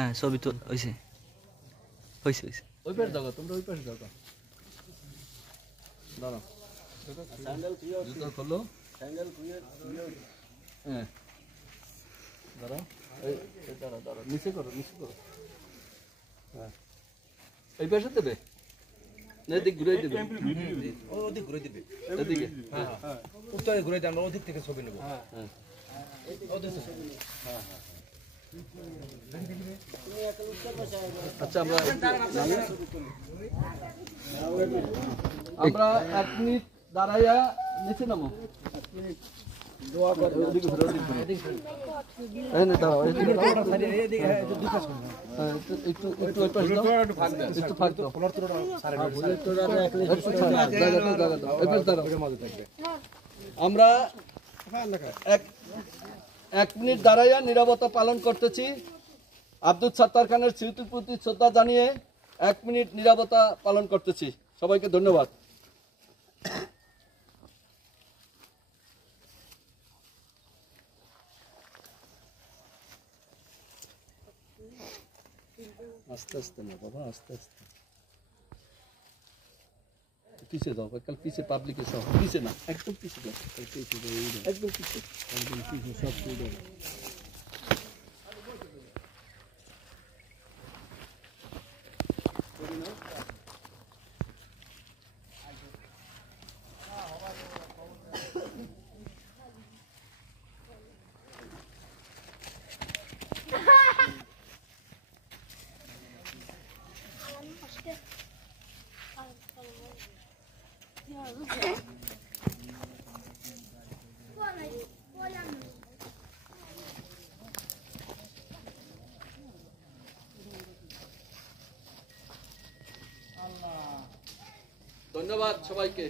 হ্যাঁ ছবি তো হয়েছে হয়েছে হয়েছে ওই পাশে যাও তোমরা ওই পাশে যাও দাঁড়াও জুতো খোলো হ্যাঁ দাঁড়াও দাঁড়াও নিচে করো হ্যাঁ এই পাশে দেবে না এদিক ঘুরে দেবে ওদিক ঘুরে দিবে এদিকে উত্তরে ঘুরে দিয়ে আমরা ওদিক থেকে ছবি নেব হ্যাঁ আচ্ছা আমরা 1 মিনিট দাঁড়াইয়া নিচে নামো দোয়া করে ওদিকে ঘুরে এই না দাও এদিকে একটু ফাঁক দাও আমরা 1 মিনিট দাঁড়াইয়া নীরবতা পালন করতেছি আব্দুল সত্তার খানের স্মৃতির প্রতি শ্রদ্ধা জানিয়ে 1 মিনিট নীরবতা পালন করতেছি সবাইকে ধন্যবাদ আস্তে আস্তে না বাবা আস্তে আস্তে পিছিয়ে দাও কাল পিছিয়ে পাবলিকের সব পিছিয়ে না একদম পিছিয়ে দাও একদম পিছিয়ে সব দাও ধন্যবাদ সবাইকে।